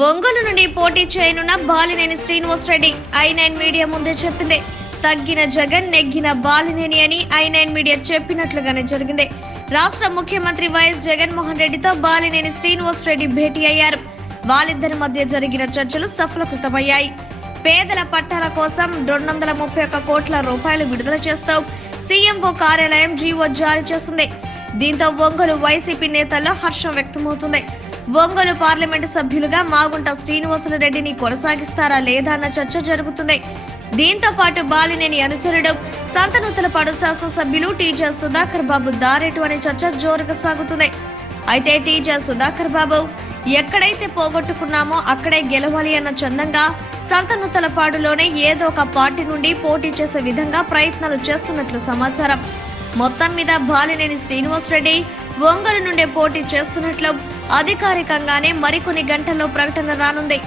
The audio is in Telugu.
ఒంగోలు నుండి పోటీ చేయనున్న బాలినేని శ్రీనివాస్ రెడ్డి ఐ9 మీడియా ముందే చెప్పింది. తగ్గిన జగన్ నెగ్గిన బాలినేని అని ఐ9 మీడియా చెప్పినట్లుగానే జరిగింది. రాష్ట్ర ముఖ్యమంత్రి వైఎస్ జగన్మోహన్ రెడ్డితో బాలినేని శ్రీనివాస్ రెడ్డి భేటీ అయ్యారు. వాళ్ళిద్దరి మధ్య జరిగిన చర్చలు సఫలీకృతమయ్యాయి. పేదల పట్టాల కోసం 231 కోట్ల రూపాయలు విడుదల చేస్తూ సీఎంఓ కార్యాలయం జీవో జారీ చేసింది. దీంతో ఒంగోలు వైసీపీ నేతల్లో హర్షం వ్యక్తమవుతుంది. ఒంగోలు పార్లమెంటు సభ్యులుగా మాగుంట శ్రీనివాసులరెడ్డిని కొనసాగిస్తారా లేదా అన్న చర్చ జరుగుతుంది. దీంతో పాటు బాలినేని అనుచరుడు సంతనూతలపాడు శాసనసభ్యులు టీజే సుధాకర్ బాబు దారేటు అనే చర్చ జోరుగా సాగుతుంది. అయితే టీజే సుధాకర్ బాబు ఎక్కడైతే పోగొట్టుకున్నామో అక్కడే గెలవాలి అన్న చందంగా సంతనూతలపాడులోనే ఏదో ఒక పార్టీ నుండి పోటీ చేసే విధంగా ప్రయత్నాలు చేస్తున్నట్లు సమాచారం. మొత్తం మీద బాలినేని శ్రీనివాస్ రెడ్డి ఒంగోలు నుండే పోటీ చేస్తున్నట్లు అధికారికంగానే మరికొన్ని గంటల్లో ప్రకటన రానుంది.